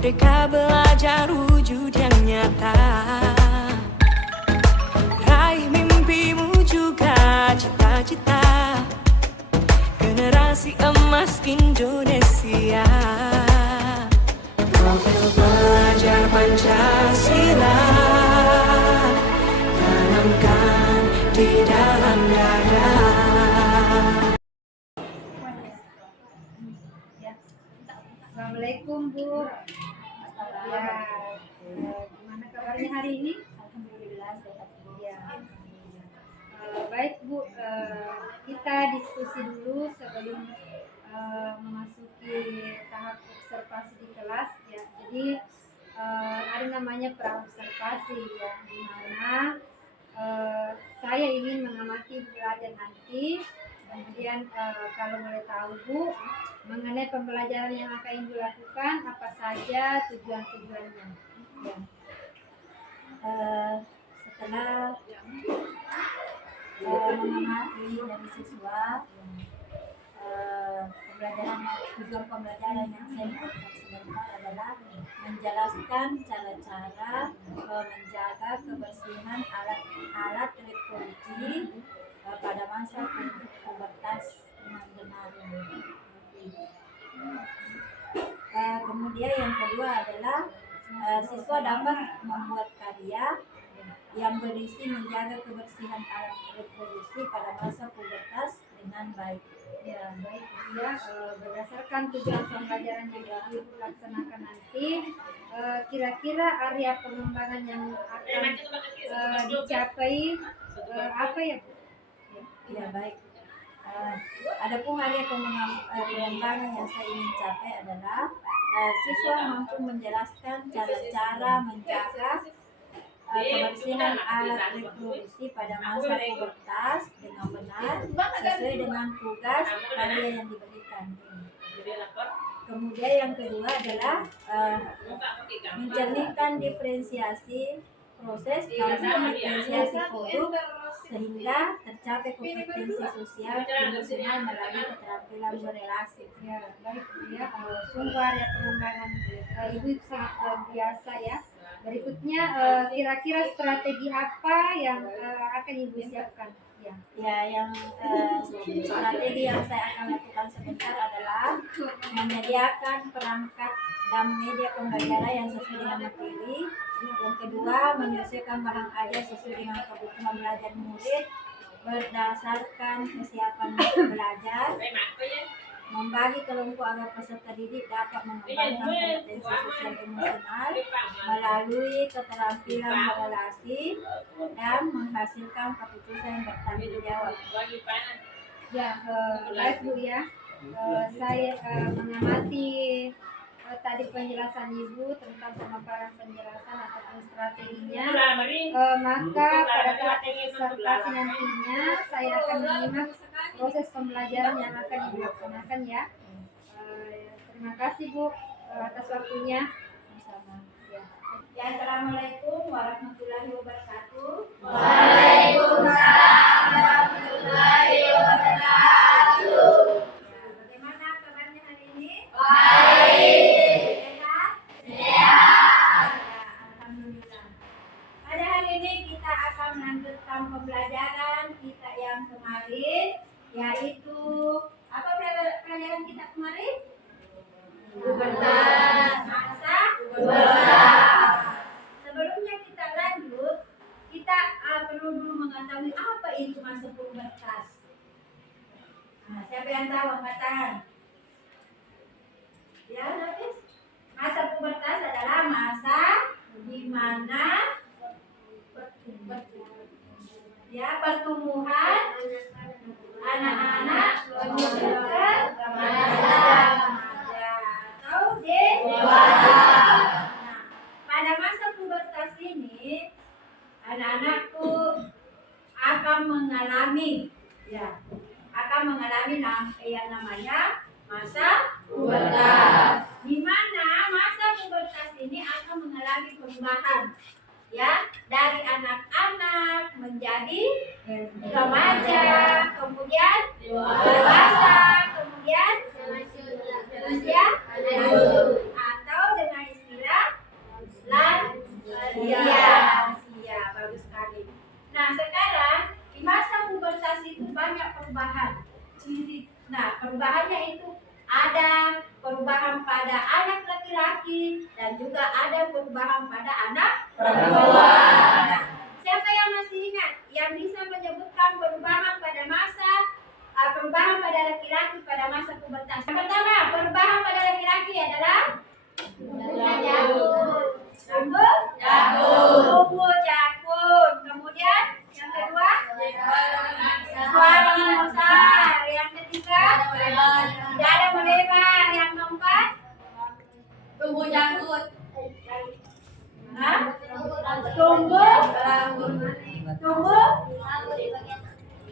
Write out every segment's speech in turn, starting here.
Merdeka belajar wujud yang nyata. Raih mimpimu juga cita-cita. Generasi emas Indonesia. Profil belajar Pancasila tanamkan di dalam dada. Assalamualaikum Bu. Ya, gimana kabarnya hari ini? Alhamdulillah sehat Bu. Ya. Baik Bu, kita diskusi dulu sebelum memasuki tahap observasi di kelas ya. Jadi ada namanya praobservasi ya, di mana saya ingin mengamati belajar nanti. Kemudian kalau boleh tahu Bu, mengenai pembelajaran yang akan Ibu lakukan, apa saja tujuan-tujuannya? Ya. Setelah mengamati dari siswa, tujuan pembelajaran yang saya lakukan sebentar adalah menjelaskan cara-cara menjaga kebersihan alat reproduksi pada masa pubertas dengan benar. Kemudian yang kedua adalah siswa dapat membuat karya yang berisi menjaga kebersihan alat reproduksi pada masa pubertas dengan baik. Ya, baik ya. Berdasarkan tujuan pembelajaran yang Ibu laksanakan nanti, kira-kira area pengembangan yang akan dicapai apa ya Bu? Ya baik. Adapun area pengembangan yang saya ingin capai adalah siswa mampu menjelaskan cara-cara menjaga kebersihan alat reproduksi pada masa pubertas dengan benar sesuai dengan tugas karya yang diberikan. Kemudian yang kedua adalah menjernihkan diferensiasi proses maupun diferensiasi produk sehingga tercapai kompetensi sosial emosional melalui keterampilan berrelasi. Ya, baik ya. Sungguh area pengembangan Ibu sangat luar biasa ya. Berikutnya kira-kira strategi apa yang akan Ibu siapkan? Ya, yang strategi yang saya akan lakukan sebentar adalah menyediakan perangkat dan media pembelajaran yang sesuai dengan materi. Yang kedua, menyelesaikan bahan ajar sesuai dengan kebutuhan belajar murid berdasarkan kesiapan belajar. Membagi kelompok agar peserta didik dapat mengembangkan kompetensi sosial emosional melalui keterampilan berrelasi dan menghasilkan keputusan yang bertanggung jawab. Ya, baik Bu ya. Saya mengamati tadi penjelasan Ibu tentang pemaparan penjelasan ataupun strateginya. Maka pada tahap observasi nantinya saya akan menyimak proses pembelajaran yang akan Ibu laksanakan ya. Terima kasih Bu atas waktunya. Sama. Ya, assalamualaikum warahmatullahi wabarakatuh. Waalaikumsalam warahmatullahi wabarakatuh. Bagaimana kabarnya hari ini? Baik. Sehat? Sehat. Ya, alhamdulillah. Pada hari ini kita akan melanjutkan pembelajaran kita yang kemarin, yaitu apa pelajaran kita kemarin? Pubertas. Masa Pubertas. Sebelumnya kita lanjut, kita perlu dulu mengetahui apa itu masa pubertas. Nah, siapa yang tahu angkat tangan? Ya, Hafiz. Masa pubertas adalah masa di mana pertumbuhan anak-anak menuju ke masa remaja atau dewasa. Nah, pada masa pubertas ini anak-anakku akan mengalami yang namanya masa pubertas. Di mana masa pubertas ini akan mengalami perubahan ya, dari anak-anak menjadi remaja, kemudian dewasa, kemudian usia atau dengan istilah perubahan pada anak laki-laki dan juga ada perubahan pada anak perempuan. Siapa yang masih ingat yang bisa menyebutkan perubahan pada masa perubahan pada laki-laki pada masa pubertas? Yang pertama, perubahan pada laki-laki adalah tumbuh jakun. Kemudian yang kedua, suara membesar. Yang ketiga, dada melebar. Yang keempat, Tumbuh janggut. tumbuh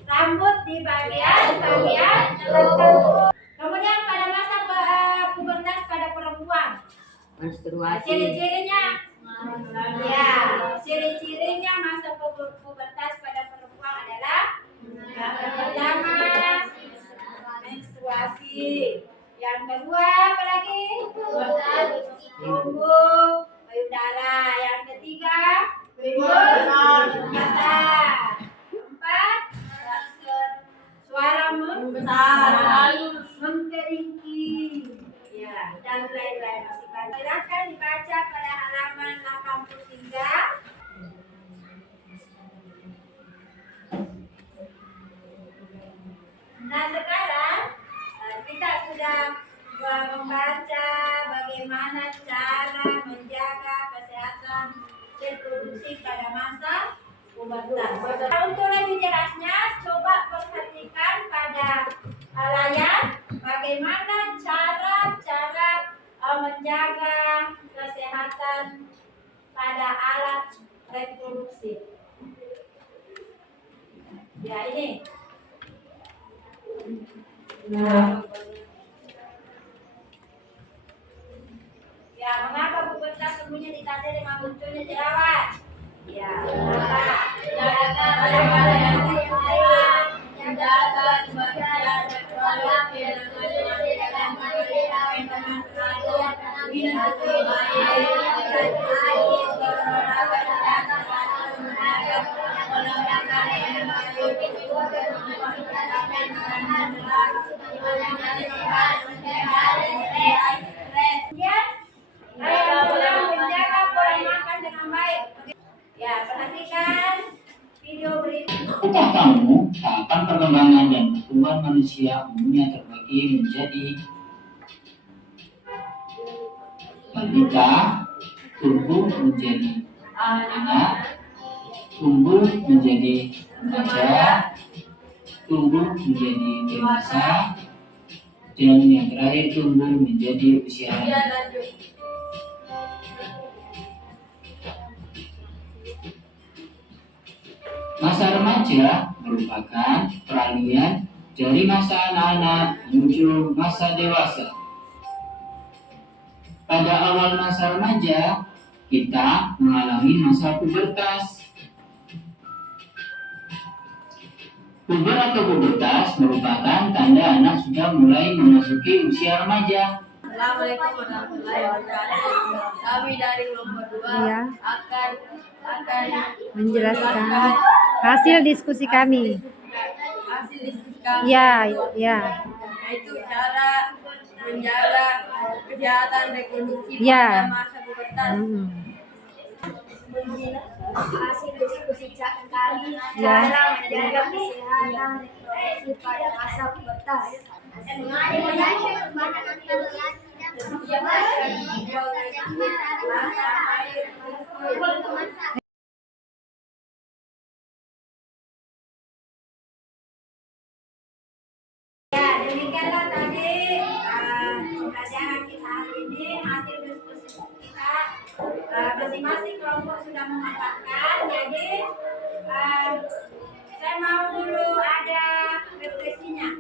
rambut di bagian tertentu. Kemudian pada masa pubertas pada perempuan, ciri-cirinya, ciri-cirinya masa pubertas pada perempuan adalah yang pertama menstruasi, yang kedua apa lagi? Tumbuh payudara, yang ketiga mata, empat suara membesar, mengkeringking, ya, dan lain-lain masih banyak. Silakan dibaca pada halaman 83. Nah, sekarang kita sudah membaca bagaimana cara menjaga kesehatan reproduksi pada masa pubertas. Untuk lebih jelasnya, coba perhatikan pada layar bagaimana cara menjaga kesehatan pada alat reproduksi. Ya, ini. Ya, mengapa pubertas sembunyi ditandai dengan munculnya jerawat? Ya, mengapa? Pada yang lain, Menjaga kebersihan reproduksi dengan minum cukup air, menjaga pola makan dengan baik. Ya, perhatikan video berikut. Tahukah kamu tahapan perkembangan dan pertumbuhan manusia umumnya terbagi menjadi balita, tumbuh menjadi anak, tumbuh menjadi remaja, tumbuh menjadi dewasa, dan yang terakhir tumbuh menjadi usia lanjut. Masa remaja merupakan peralihan dari masa anak-anak menuju masa dewasa. Pada awal masa remaja, kita mengalami masa pubertas. Puber atau pubertas merupakan tanda anak sudah mulai memasuki usia remaja. Assalamualaikum warahmatullahi wabarakatuh. Kami dari kelompok 2 akan menjelaskan hasil diskusi kami. hasil diskusi kami. Yaitu cara menjaga kesehatan reproduksi pada masa pubertas. Hasil diskusi kami cara menjaga kesehatan reproduksi pada masa pubertas. Ya, demikianlah tadi pelajaran kita hari ini, hasil diskusi kita. Masing-masing kelompok sudah memaparkan, jadi saya mau dulu ada refleksinya,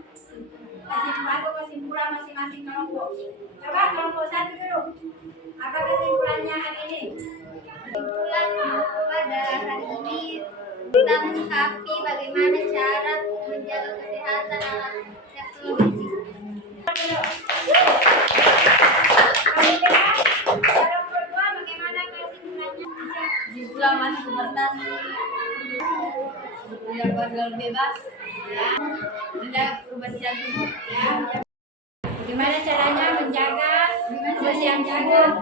kesimpulan masing-masing kelompok. Coba kelompok 1 dulu, apa kesimpulannya hari ini? Kesimpulan pada hari ini kita mengungkapi bagaimana cara menjaga kesehatan alat reproduksi. Kesimpulan masa pubertas menjaga organ bebas, menjaga kebersihan tubuh. Bagaimana caranya menjaga siap jaga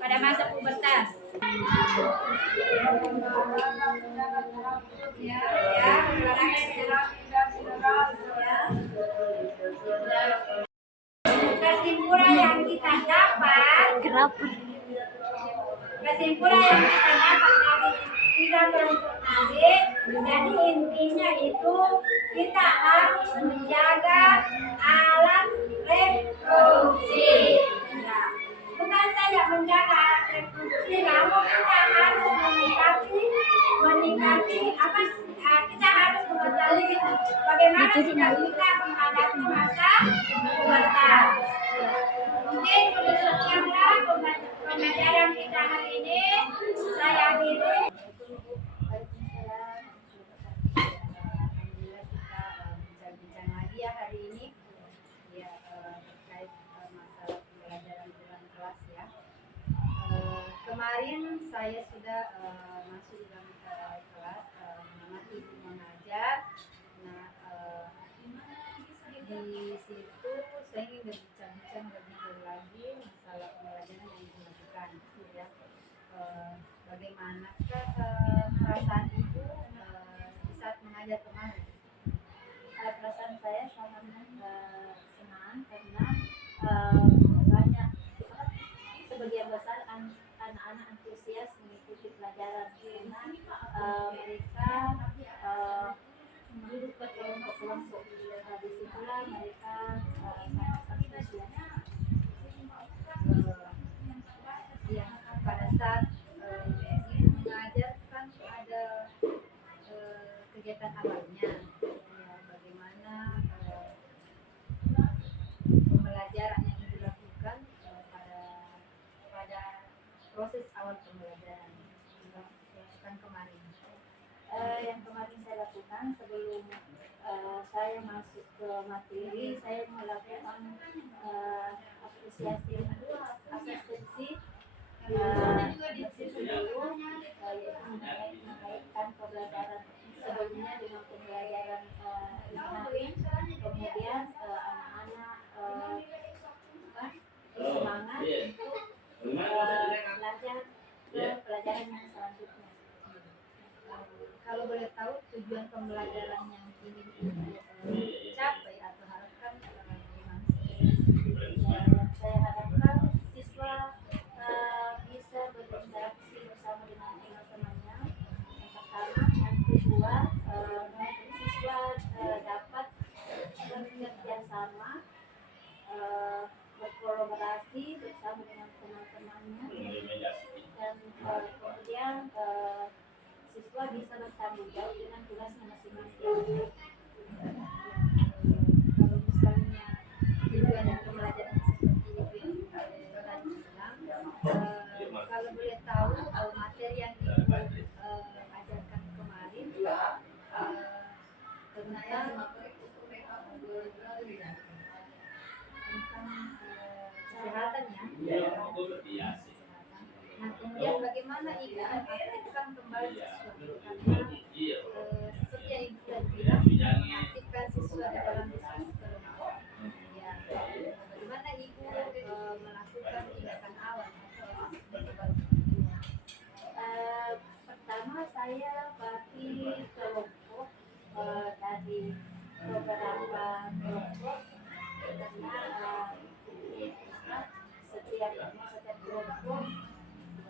pada masa pubertas. Ya, kesimpulan yang kita dapat dari tiga kelompok tadi, jadi intinya itu kita harus menjaga alat reproduksi. Ya, bukan saja menjaga alat reproduksi, namun kita harus meningkati apa? Kita harus mengetahui bagaimana sikap kita menghadapi masa pubertas. Mungkin sekianlah pembelajaran kita hari ini. Saya akhiri. Alhamdulillah kita bincang-bincang lagi ya hari ini ya terkait masalah pembelajaran di dalam kelas ya. Kemarin saya sudah masuk dalam kelas mengamati ibu mengajar. Nah di situ saya ingin berbincang-bincang lebih jauh lagi masalah pembelajaran yang dilakukan ya. Bagaimanakah perasaan ibu saat mengajar kemarin? Perasaan saya sangat senang karena banyak sebagian besar anak-anak antusias mengikuti pelajaran karena mereka duduk berkelompok-kelompok. Disitulah mereka sangat antusias. Ya, pada saat ibu mengajar kan ada kegiatan awalnya ya, bagaimana pembelajaran yang dilakukan pada proses awal pembelajaran dilakukan kemarin. Yang kemarin saya lakukan sebelum saya masuk ke materi, saya melakukan apresiasi dulu, mengaitkan pembelajaran sebelumnya dengan pembelajaran kemarin. Kemudian anak-anak semangat untuk belajar ke pelajaran yang selanjutnya. Kalau boleh tahu tujuan pembelajaran yang ingin capai atau harapkan bagaimana? Saya harapkan siswa bisa berinteraksi bersama dengan teman-temannya. Yang pertama, yang kedua, siswa dapat bekerja sama, berkolaborasi bersama dengan teman-temannya, dan kemudian siswa bisa bertanggung jawab dengan tugasnya masing-masing. Kalau misalnya tujuan dari pembelajaran seperti itu yang tadi bilang, kalau boleh tahu materi yang ibu ajarkan kemarin tentang kesehatan ya. Nah kemudian bagaimana ibu mengaktifkan kembali siswa karena seperti yang ibu tadi bilang mengaktifkan siswa di dalam diskusi kelompok ya, bagaimana ibu melakukan tindakan awal atau Pertama saya bagi kelompok dari beberapa kelompok karena setiap kelompok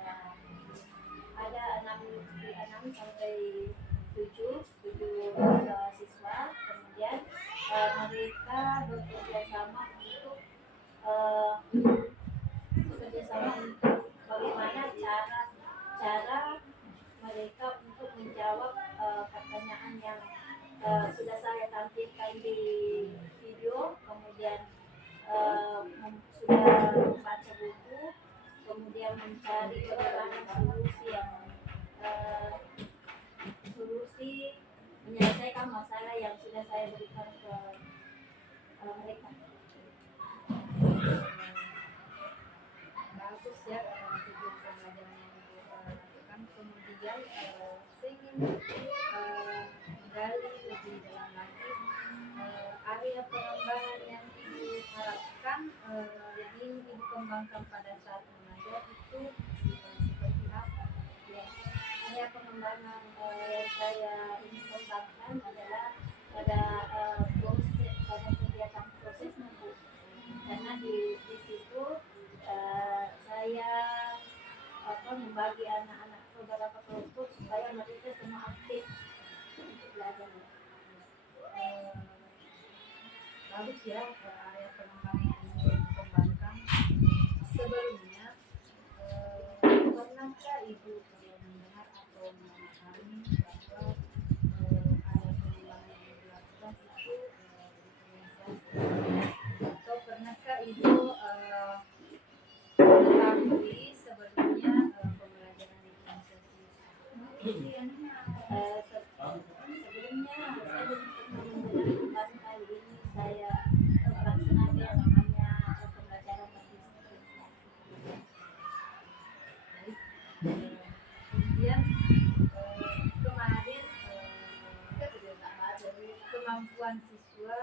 ya, ada 6 sampai 7 siswa. Kemudian mereka bekerja sama untuk bagaimana cara mereka untuk menjawab pertanyaan yang sudah saya tampilkan di video, kemudian sudah membaca buku, kemudian mencari bagaimana solusi menyelesaikan masalah yang sudah saya berikan ke mereka. bagus ya tujuan pembelajaran yang ibu lakukan. Kemudian saya ingin menggali lebih dalam lagi area pengembangan yang ibu harapkan yang ingin ibu kembangkan pada saat mengajar itu seperti apa? Ya, saya pengembangan yang saya ingin kembangkan adalah pada proses, pada kegiatan prosesnya Bu. Karena di situ saya membagi anak-anak beberapa kelompok supaya mereka semua aktif untuk belajar. Bagus ya area pengembangan yang ingin dikembangkan. Sebelumnya pernahkah Ibu mendengar atau memahami bahwa ada pengembangan yang dilakukan itu diferensiasi? Atau pernahkah Ibu mengetahui sebelumnya pembelajaran diferensiasi? Sebelumnya saya belum pernah mendengar, kali ini saya melaksanakan yang namanya pembelajaran diferensiasi. Kemudian kemarin kemampuan siswa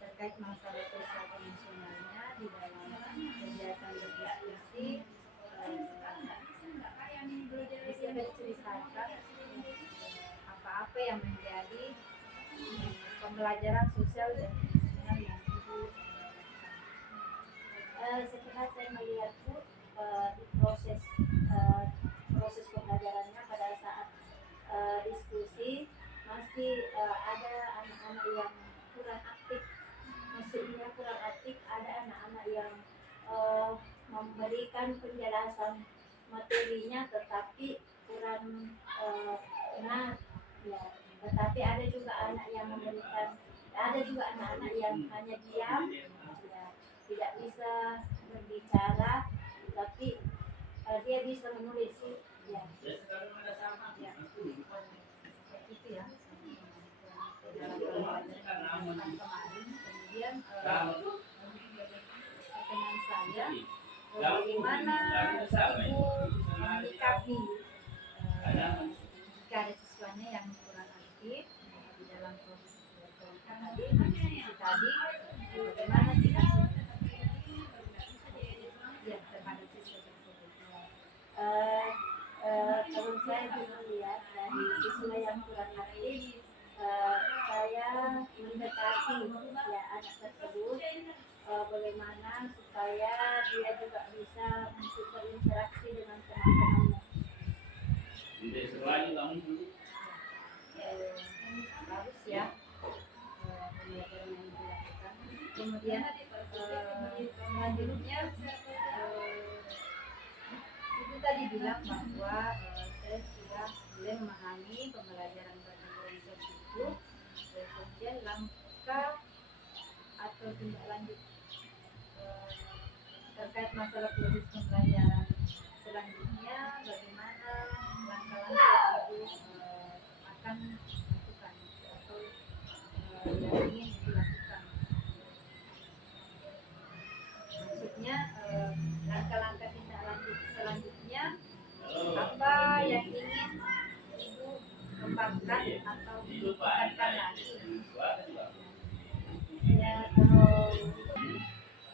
terkait masalah sosial emosionalnya di dalam kegiatan berdiskusi bisa diceritakan apa-apa yang menjadi pembelajaran sosial dan emosional yang Ibu setelah saya melihat Bu di proses pembelajarannya pada saat diskusi masih ada anak-anak yang kurang aktif. Maksudnya kurang aktif, ada anak-anak yang memberikan penjelasan materinya tetapi kurang benar ya. Tetapi ada juga anak yang memberikan, ada juga anak-anak yang hanya diam ya, tidak bisa berbicara tapi dia bisa menulis ya. Ya. Seperti itu ya. Dalam pembelajaran kemarin, kemudian pertanyaan saya, bagaimana Ibu menyikapi jika ada siswanya yang kurang aktif di dalam proses tadi, bagaimana sikap ya terhadap siswa tersebut? Kalau saya melihat dari siswa yang kurang aktif, saya mendekati ya anak tersebut bagaimana supaya dia juga bisa untuk berinteraksi dengan teman-temannya. Bagus ya pembelajaran yang dilakukan. Kemudian selanjutnya Ibu tadi bilang bahwa saya sudah mulai memahami pembelajaran berdiskusi itu. Kemudian langkah atau tindak lanjut terkait masalah proses pembelajaran selanjutnya, bagaimana langkah-langkah Ibu akan lakukan atau yang ingin dilakukan. Maksudnya langkah-langkah tindak lanjut selanjutnya apa yang ingin Ibu kembangkan atau tingkatkan lagi? Ya, kalau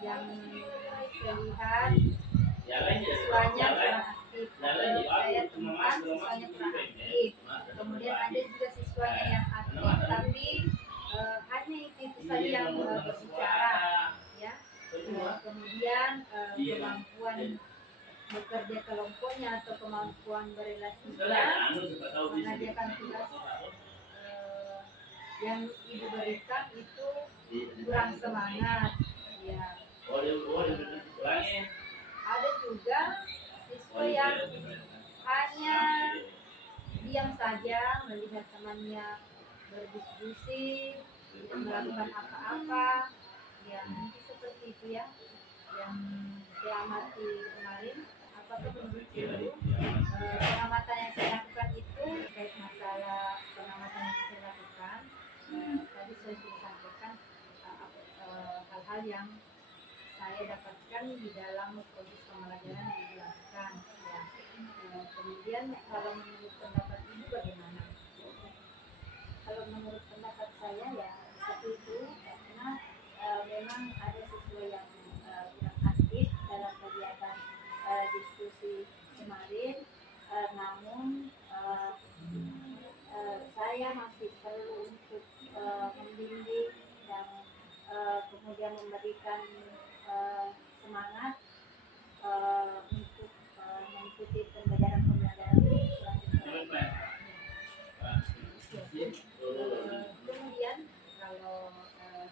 yang terlihat siswanya kurang aktif, saya temukan siswanya kurang aktif. Kemudian ada juga siswanya yang aktif tapi hanya itu saja yang berbicara ya. Kemudian kemampuan bekerja kelompoknya atau kemampuan berelasinya, mengerjakan tugas yang Ibu berikan itu kurang semangat ya. Ada juga siswa yang hanya diam saja melihat temannya berdiskusi, tidak melakukan apa-apa ya, mungkin seperti itu ya yang saya amati kemarin. Apakah menurut Ibu pengamatan yang saya lakukan itu terkait masalah pengamatan yang saya lakukan tadi saya sudah sampaikan hal-hal yang saya dapatkan di dalam proses pembelajaran yang dilakukan ya. Kemudian kalau menurut pendapat Ibu bagaimana? Kalau menurut pendapat saya ya seperti itu, karena memang ada siswa yang kurang aktif dalam kegiatan diskusi kemarin, namun saya masih perlu untuk membimbing dan kemudian memberikan semangat untuk mengikuti pembelajaran selanjutnya. Kemudian kalau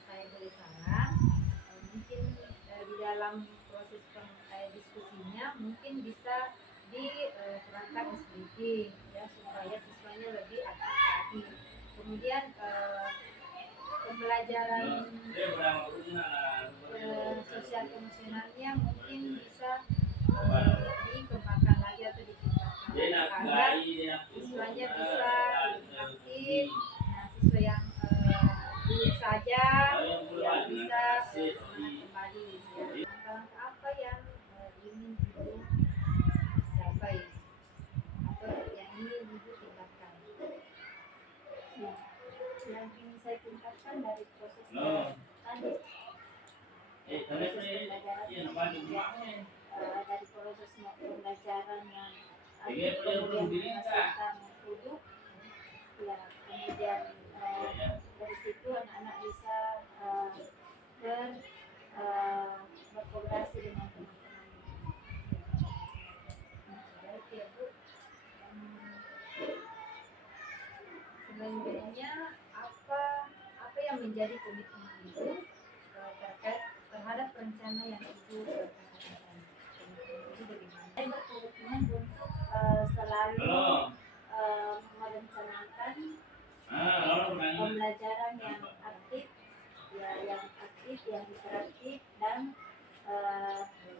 saya boleh saran, mungkin di dalam proses diskusinya mungkin bisa diterapkan SPP ya, supaya siswanya lebih aktif lagi. Kemudian pembelajaran sosial emosionalnya mungkin bisa dikembangkan lagi atau ditingkatkan agar siswanya bisa lebih aktif. Nah, siswa yang dulu saja ya bisa semangat kembali ya. Langkah-langkah apa yang ingin Ibu capai atau yang ingin Ibu tingkatkan? Ya, yang ingin saya tingkatkan dari proses tadi, proses pembelajaran, dari proses pembelajaran yang kemudian menghasilkan produk, ya kemudian dari situ anak-anak bisa berkolaborasi dengan teman-teman. Baik ya Bu. Selanjutnya apa yang menjadi komitmen Ibu terkait terhadap rencana yang Ibu katakan? Itu bagaimana? Saya berkomitmen untuk selalu merencanakan pembelajaran yang aktif, ya yang aktif, yang interaktif dan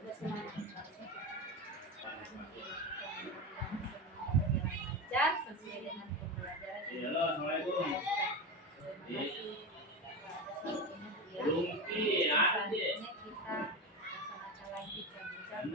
bersemangat. Belajar sesuai dengan pembelajaran yang dilakukan. Terima kasih atas waktunya Bu ya. Selanjutnya kita laksanakan lagi bincang-bincang